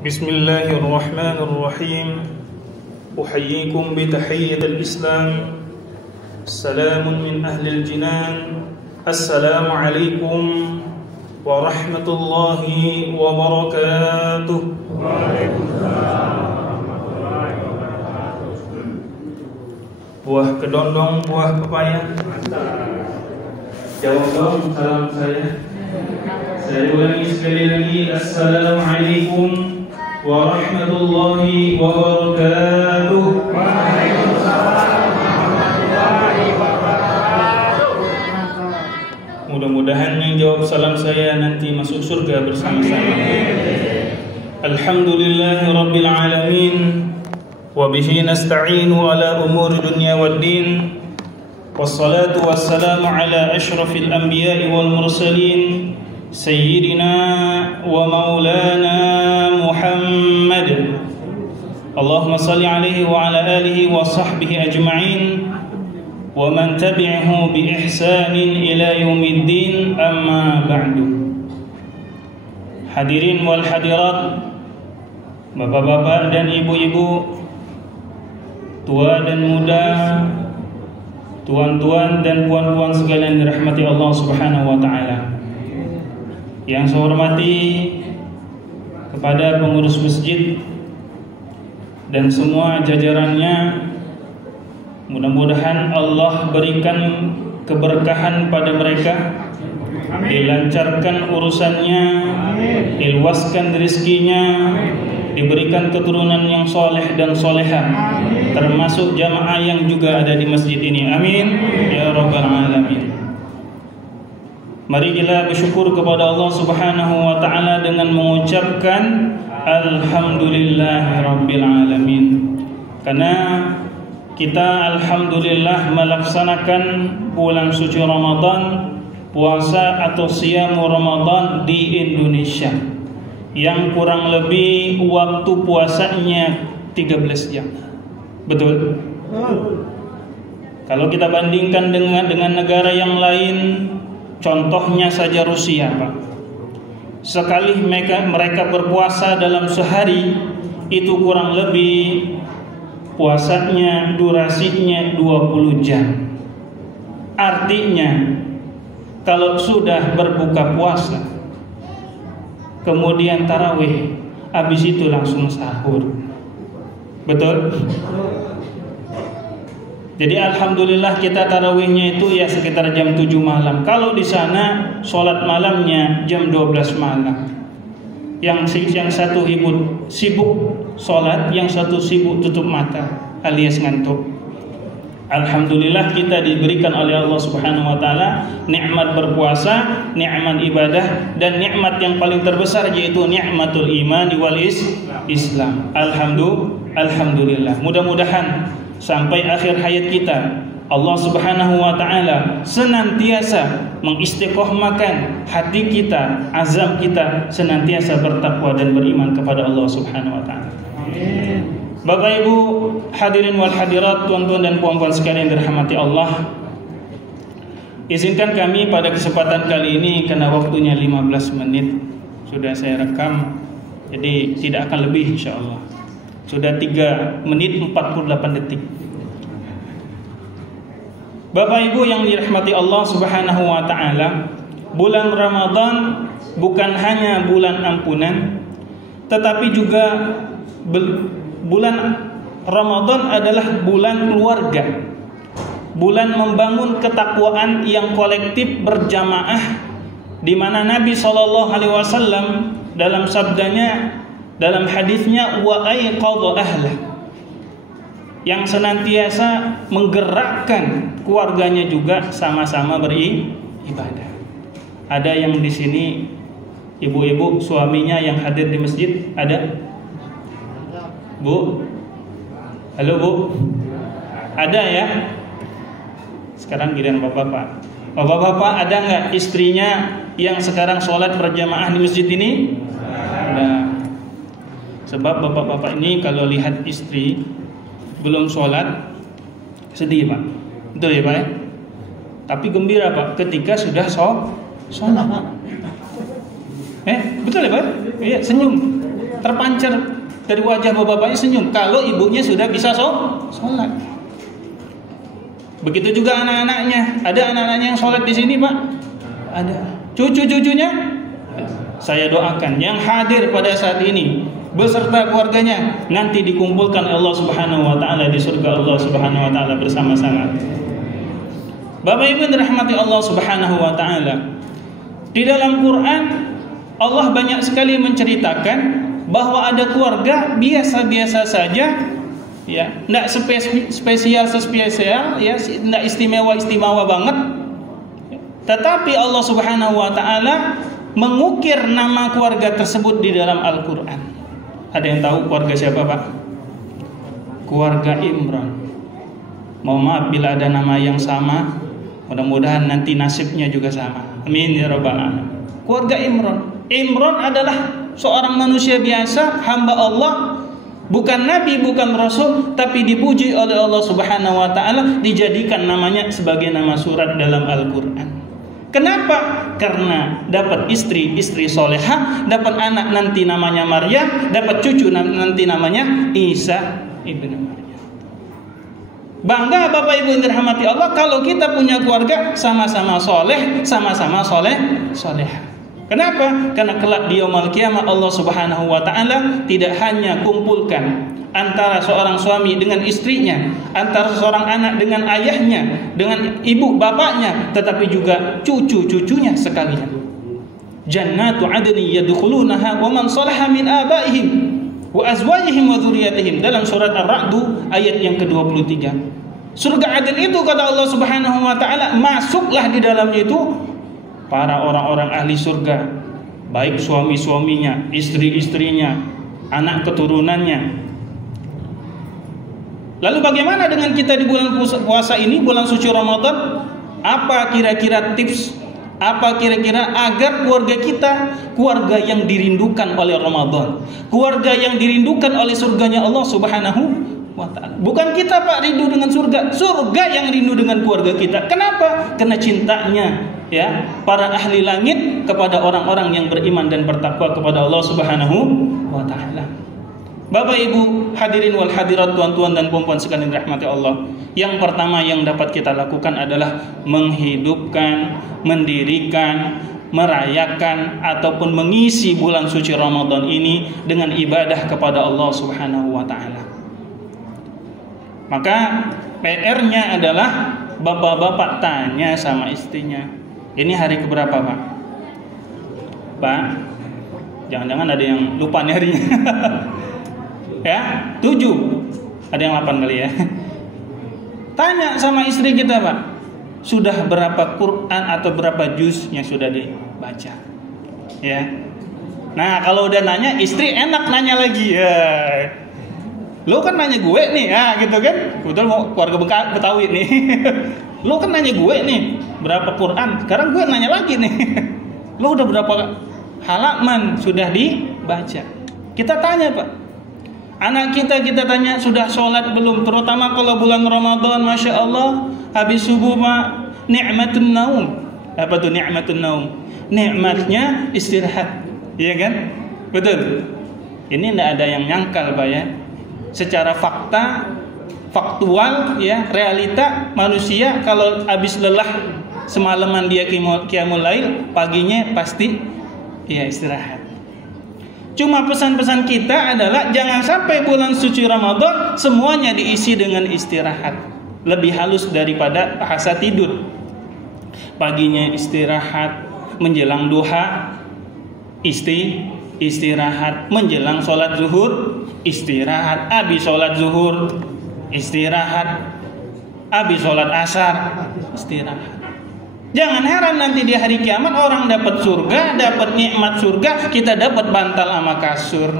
بسم الله الرحمن الرحيم أحييكم بتحية الإسلام سلام من أهل الجنان السلام عليكم ورحمة الله وبركاته. Buah kedondong, buah pepaya. Jawab dong salam saya. Saya ulangi sekali lagi. Assalamualaikum warahmatullahi wabarakatuh. Waalaikumsalam warahmatullahi wabarakatuh. Mudah-mudahan yang jawab salam saya nanti masuk surga bersama-sama. Alhamdulillahi rabbil alamin. وبه نستعين على أمور الدنيا والدين والصلاة والسلام على أشرف الأنبياء والمرسلين سيدنا ومولانا محمد اللهم صل عليه وعلى آله وصحبه أجمعين ومن تبعه بإحسان إلى يوم الدين أما بعد. Hadirin wal hadirat, bapak-bapak dan ibu-ibu, tua dan muda, tuan-tuan dan puan-puan sekalian dirahmati Allah Subhanahu wa taala. Yang saya hormati kepada pengurus masjid dan semua jajarannya, mudah-mudahan Allah berikan keberkahan pada mereka, dilancarkan urusannya, diluaskan rezekinya, diberikan keturunan yang soleh dan soleha, termasuk jamaah yang juga ada di masjid ini. Amin ya rabbal alamin. Mari kita bersyukur kepada Allah Subhanahu wa taala dengan mengucapkan alhamdulillahirabbil alamin. Karena kita alhamdulillah melaksanakan bulan suci Ramadan, puasa atau siyamu Ramadan di Indonesia, yang kurang lebih waktu puasanya 13 jam. Betul? Kalau kita bandingkan dengan negara yang lain, contohnya saja Rusia, Pak. Sekali mereka berpuasa dalam sehari, itu kurang lebih puasanya durasinya 20 jam. Artinya kalau sudah berbuka puasa, kemudian tarawih, habis itu langsung sahur. Betul? Jadi alhamdulillah kita tarawihnya itu ya sekitar jam 7 malam. Kalau di sana sholat malamnya jam 12 malam. Yang satu sibuk sholat, yang satu sibuk tutup mata alias ngantuk. Alhamdulillah kita diberikan oleh Allah Subhanahu wa taala nikmat berpuasa, nikmat ibadah, dan nikmat yang paling terbesar yaitu nikmatul iman wal Islam. Alhamdulillah. Mudah-mudahan sampai akhir hayat kita Allah Subhanahu wa taala senantiasa mengistiqomahkan hati kita, azam kita senantiasa bertakwa dan beriman kepada Allah Subhanahu wa taala. Amin. Bapak Ibu hadirin wal hadirat, tuan-tuan dan puan-puan sekalian dirahmati Allah, izinkan kami pada kesempatan kali ini, karena waktunya 15 menit sudah saya rekam, jadi tidak akan lebih insyaallah. Sudah 3 menit 48 detik. Bapak Ibu yang dirahmati Allah Subhanahu wa taala, bulan Ramadan bukan hanya bulan ampunan, tetapi juga bulan Ramadan adalah bulan keluarga, bulan membangun ketakwaan yang kolektif berjamaah, di mana Nabi SAW dalam sabdanya, dalam hadisnya, wa aiqadha ahlah, yang senantiasa menggerakkan keluarganya juga sama-sama beribadah. Ada yang di sini ibu-ibu suaminya yang hadir di masjid, ada? Bu? Halo Bu? Ada ya? Sekarang giliran bapak-bapak. Bapak-bapak ada nggak istrinya yang sekarang sholat berjamaah di masjid ini? Ada. Sebab bapak-bapak ini kalau lihat istri belum sholat sedih Pak. Betul ya Pak ya? Tapi gembira Pak ketika sudah sholat. Betul ya Pak? Iya, senyum. terpancar dari wajah bapak-bapaknya senyum kalau ibunya sudah bisa sholat. Begitu juga anak-anaknya. Ada anak-anaknya yang sholat di sini, Pak? Ada. Cucu-cucunya? Saya doakan yang hadir pada saat ini beserta keluarganya nanti dikumpulkan Allah Subhanahu wa taala di surga Allah Subhanahu wa taala bersama-sama. Bapak Ibu yang dirahmati Allah Subhanahu wa taala. Di dalam Quran Allah banyak sekali menceritakan bahwa ada keluarga biasa-biasa saja, ya, tidak spesial, ya, tidak istimewa banget. Tetapi Allah Subhanahu wa taala mengukir nama keluarga tersebut di dalam Al-Qur'an. Ada yang tahu keluarga siapa, Pak? Keluarga Imran. Mohon maaf bila ada nama yang sama, mudah-mudahan nanti nasibnya juga sama. Amin ya rabbal alamin. Keluarga Imran. Imran adalah seorang manusia biasa, hamba Allah, bukan nabi, bukan rasul, tapi dipuji oleh Allah Subhanahu wa taala, dijadikan namanya sebagai nama surat dalam Al-Qur'an. Kenapa? Karena dapat istri soleha, dapat anak nanti namanya Maryam, dapat cucu nanti namanya Isa ibnu Maryam. Bangga Bapak Ibu yang dirahmati Allah kalau kita punya keluarga sama-sama soleh, sama-sama soleha. Kenapa? Karena kelak di yaumul qiyamah Allah Subhanahu wa taala tidak hanya kumpulkan antara seorang suami dengan istrinya, antara seorang anak dengan ayahnya, dengan ibu bapaknya, tetapi juga cucu-cucunya sekalian. Jannatu adni yadkhulunaha wa man salaha min abaihim wa azwajihim wa dzurriyyatihim, dalam surat Ar-Ra'd ayat yang ke-23. Surga Aden itu kata Allah Subhanahu wa taala, masuklah di dalamnya itu para orang-orang ahli surga, baik suami-suaminya, istri-istrinya, anak keturunannya. Lalu bagaimana dengan kita di bulan puasa ini, bulan suci Ramadan? Apa kira-kira tips, apa kira-kira agar keluarga kita keluarga yang dirindukan oleh Ramadan, keluarga yang dirindukan oleh surganya Allah Subhanahu wa taala. Bukan kita, Pak, rindu dengan surga, surga yang rindu dengan keluarga kita. Kenapa? Karena cintanya, ya, para ahli langit kepada orang-orang yang beriman dan bertakwa kepada Allah Subhanahu wa taala. Bapak Ibu hadirin wal hadirat, tuan-tuan dan puan-puan sekalian dirahmati Allah. Yang pertama yang dapat kita lakukan adalah menghidupkan, mendirikan, merayakan ataupun mengisi bulan suci Ramadan ini dengan ibadah kepada Allah Subhanahu wa taala. Maka PR-nya adalah bapak-bapak tanya sama istrinya, ini hari keberapa, Pak? Pak, jangan-jangan ada yang lupa nih harinya. Ya, 7. Ada yang 8 kali ya. Tanya sama istri kita, Pak, sudah berapa Quran atau berapa juz yang sudah dibaca? Ya. Nah, kalau udah nanya, istri enak nanya lagi. Ya. Lo kan nanya gue nih, ya gitu kan? Betul, mau keluarga Betawi nih. Lo kan nanya gue nih, berapa Quran? Sekarang gue nanya lagi nih. Lo udah berapa halaman sudah dibaca? Kita tanya, Pak. Anak kita tanya sudah sholat belum? Terutama kalau bulan Ramadan, Masya Allah, habis subuh, Pak, ni'matun naum. Apa tuh ni'matun naum? Nikmatnya istirahat, iya kan? Betul. Ini tidak ada yang nyangkal, Pak, ya. Secara faktual, ya, realita manusia kalau habis lelah semalaman dia qiyamul lail, paginya pasti ya istirahat. Cuma pesan-pesan kita adalah jangan sampai bulan suci Ramadan semuanya diisi dengan istirahat. Lebih halus daripada bahasa tidur. Paginya istirahat, menjelang duha istirahat, menjelang sholat zuhur istirahat, habis sholat zuhur istirahat, habis sholat asar istirahat. Jangan heran nanti di hari kiamat orang dapat surga, dapat nikmat surga, kita dapat bantal sama kasur.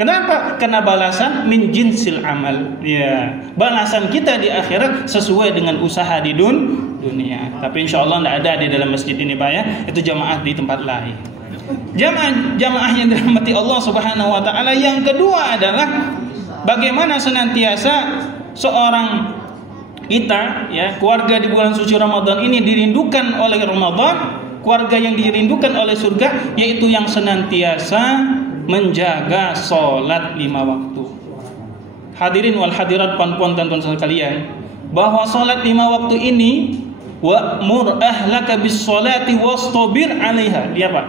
Kenapa? Karena balasan min jinsil amal. Ya, balasan kita di akhirat sesuai dengan usaha di dunia. Tapi insya Allah tidak ada di dalam masjid ini, Pak, ya. Itu jamaah di tempat lain. Jamaah yang dirahmati Allah Subhanahu wa taala. Yang kedua adalah bagaimana senantiasa seorang kita, ya, keluarga di bulan suci Ramadan ini dirindukan oleh Ramadan, keluarga yang dirindukan oleh surga, yaitu yang senantiasa menjaga sholat 5 waktu. Hadirin wal hadirat, puan-puan dan tuan sekalian, bahwa sholat 5 waktu ini wa'mur ahlaka bis sholati wastabir 'alaiha. Lihat Pak,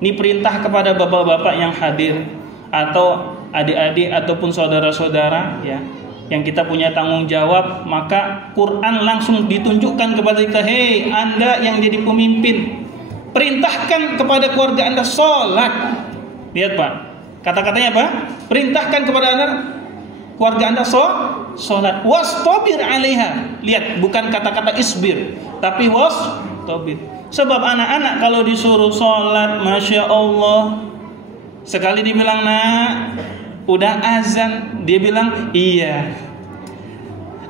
ini perintah kepada bapak-bapak yang hadir atau adik-adik ataupun saudara-saudara ya, yang kita punya tanggung jawab. Maka Quran langsung ditunjukkan kepada kita, hei Anda yang jadi pemimpin, perintahkan kepada keluarga Anda sholat. Lihat Pak, kata-katanya apa? Perintahkan kepada Anda, keluarga Anda sholat. Wastabir 'alaiha. Lihat, bukan kata-kata isbir, tapi wastabir. Sebab anak-anak kalau disuruh sholat, Masya Allah, sekali dibilang nak, udah azan, dia bilang iya.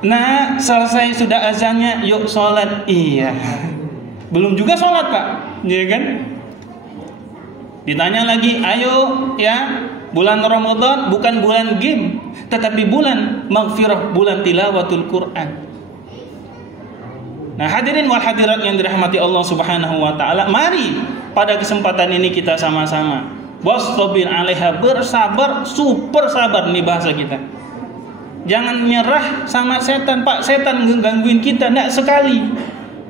Nah, selesai sudah azannya, yuk sholat, iya. Belum juga sholat Pak, ya kan? Ditanya lagi, ayo ya, bulan Ramadan bukan bulan game, tetapi bulan maghfirah, bulan tilawatul Quran. Nah, hadirin wal hadirat yang dirahmati Allah Subhanahu wa taala, mari pada kesempatan ini kita sama-sama wastabir 'alaiha, bersabar, super sabar nih bahasa kita. Jangan nyerah sama setan, Pak. Setan gangguin kita enggak sekali.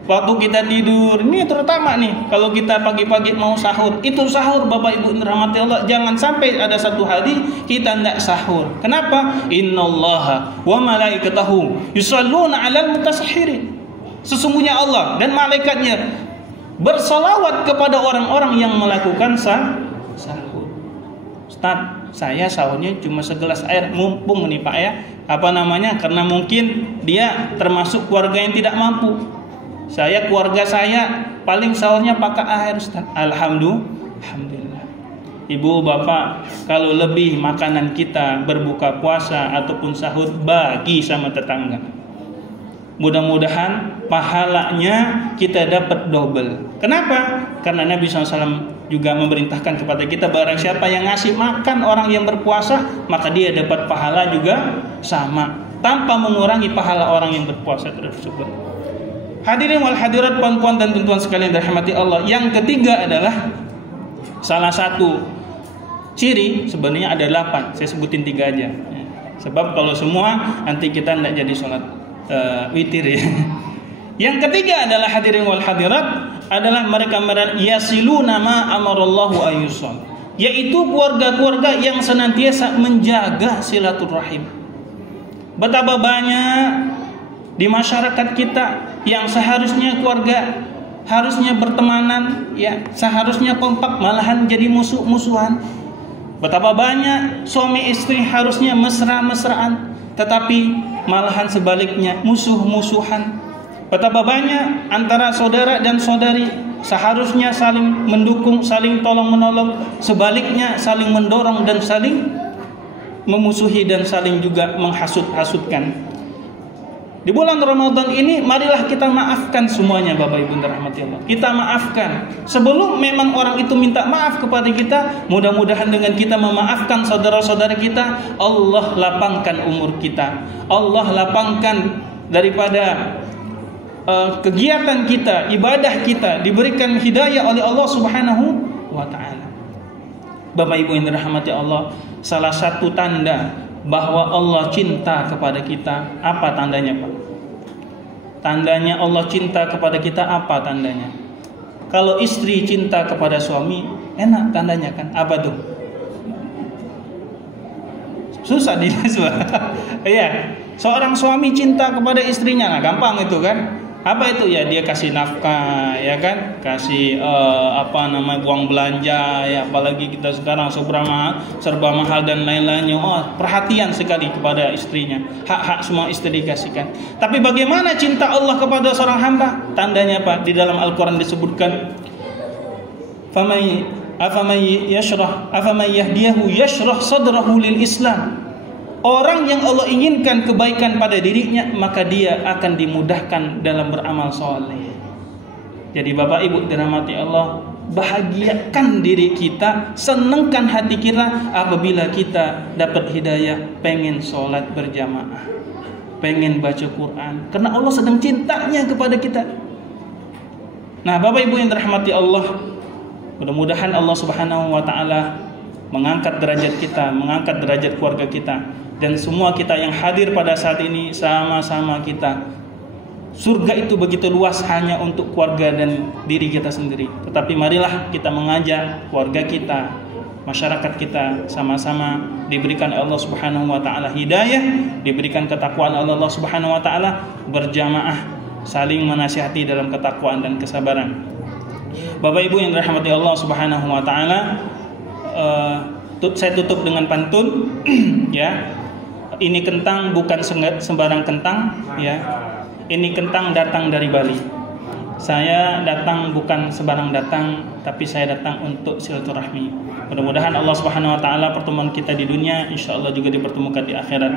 Waktu kita tidur, ini terutama nih, kalau kita pagi-pagi mau sahur, itu sahur Bapak Ibu dirahmati Allah, jangan sampai ada satu hari kita enggak sahur. Kenapa? Innallaha wa malaikatahu yusholluna 'alal mutasahhirin. Sesungguhnya Allah dan malaikatnya bersalawat kepada orang-orang yang melakukan sahur. Ustaz, saya sahurnya cuma segelas air, mumpung nih Pak ya. Apa namanya? Karena mungkin dia termasuk keluarga yang tidak mampu. Keluarga saya paling sahurnya pakai air Ustaz. Alhamdulillah. Ibu bapak, kalau lebih makanan kita berbuka puasa ataupun sahur, bagi sama tetangga. Mudah-mudahan pahalanya kita dapat double. Kenapa? Karena Nabi SAW juga memerintahkan kepada kita, barang siapa yang ngasih makan orang yang berpuasa, maka dia dapat pahala juga sama, tanpa mengurangi pahala orang yang berpuasa tersebut. Hadirin wal hadirat, puan-puan dan tuan-tuan sekalian dirahmati Allah, yang ketiga adalah salah satu ciri, sebenarnya ada 8, saya sebutin 3 aja. Sebab kalau semua nanti kita tidak jadi sholat witir ya. Yang ketiga adalah hadirin wal hadirat, adalah mereka yasiluna ma amarallahu ayyusal, yaitu keluarga-keluarga yang senantiasa menjaga silaturahim. Betapa banyak di masyarakat kita yang seharusnya keluarga, harusnya bertemanan ya, seharusnya kompak, malahan jadi musuh-musuhan. Betapa banyak suami istri harusnya mesra-mesraan, tetapi malahan sebaliknya musuh-musuhan. Betapa banyak antara saudara dan saudari seharusnya saling mendukung, saling tolong-menolong, sebaliknya saling mendorong dan saling memusuhi dan saling juga menghasut-hasutkan. Di bulan Ramadan ini marilah kita maafkan semuanya Bapak Ibu dirahmati Allah. Kita maafkan. Sebelum memang orang itu minta maaf kepada kita, mudah-mudahan dengan kita memaafkan saudara-saudara kita, Allah lapangkan umur kita. Allah lapangkan daripada kegiatan kita, ibadah kita, diberikan hidayah oleh Allah Subhanahu wa taala. Bapak Ibu yang dirahmati Allah, salah satu tanda bahwa Allah cinta kepada kita, apa tandanya Pak? Tandanya Allah cinta kepada kita apa tandanya? Kalau istri cinta kepada suami, enak tandanya kan? Apa tuh? Susah dijelas Pak. Iya, seorang suami cinta kepada istrinya, nah gampang itu kan? Apa itu ya? Dia kasih nafkah, ya kan? Kasih uang belanja, ya. Apalagi kita sekarang serba mahal dan lain-lainnya. Oh, perhatian sekali kepada istrinya. Hak-hak semua istri dikasihkan. Tapi bagaimana cinta Allah kepada seorang hamba? Tandanya Pak, di dalam Al-Quran disebutkan, afaman yahdiyahu yashrah sadrahu lil Islam. Orang yang Allah inginkan kebaikan pada dirinya, maka dia akan dimudahkan dalam beramal soleh. Jadi Bapak Ibu dirahmati Allah, bahagiakan diri kita, senangkan hati kita apabila kita dapat hidayah, pengen sholat berjamaah, pengen baca Quran, karena Allah sedang cintanya kepada kita. Nah Bapak Ibu yang dirahmati Allah, mudah-mudahan Allah Subhanahu wa taala mengangkat derajat kita, mengangkat derajat keluarga kita, dan semua kita yang hadir pada saat ini sama-sama kita. Surga itu begitu luas hanya untuk keluarga dan diri kita sendiri. Tetapi marilah kita mengajak keluarga kita, masyarakat kita sama-sama diberikan Allah Subhanahu wa taala hidayah, diberikan ketakwaan Allah Subhanahu wa taala, berjamaah saling menasihati dalam ketakwaan dan kesabaran. Bapak Ibu yang dirahmati Allah Subhanahu wa taala, saya tutup dengan pantun ya. Ini kentang bukan sembarang kentang ya. Ini kentang datang dari Bali. Saya datang bukan sembarang datang, tapi saya datang untuk silaturahmi. Mudah-mudahan Allah Subhanahu wa taala pertemuan kita di dunia insyaallah juga dipertemukan di akhirat.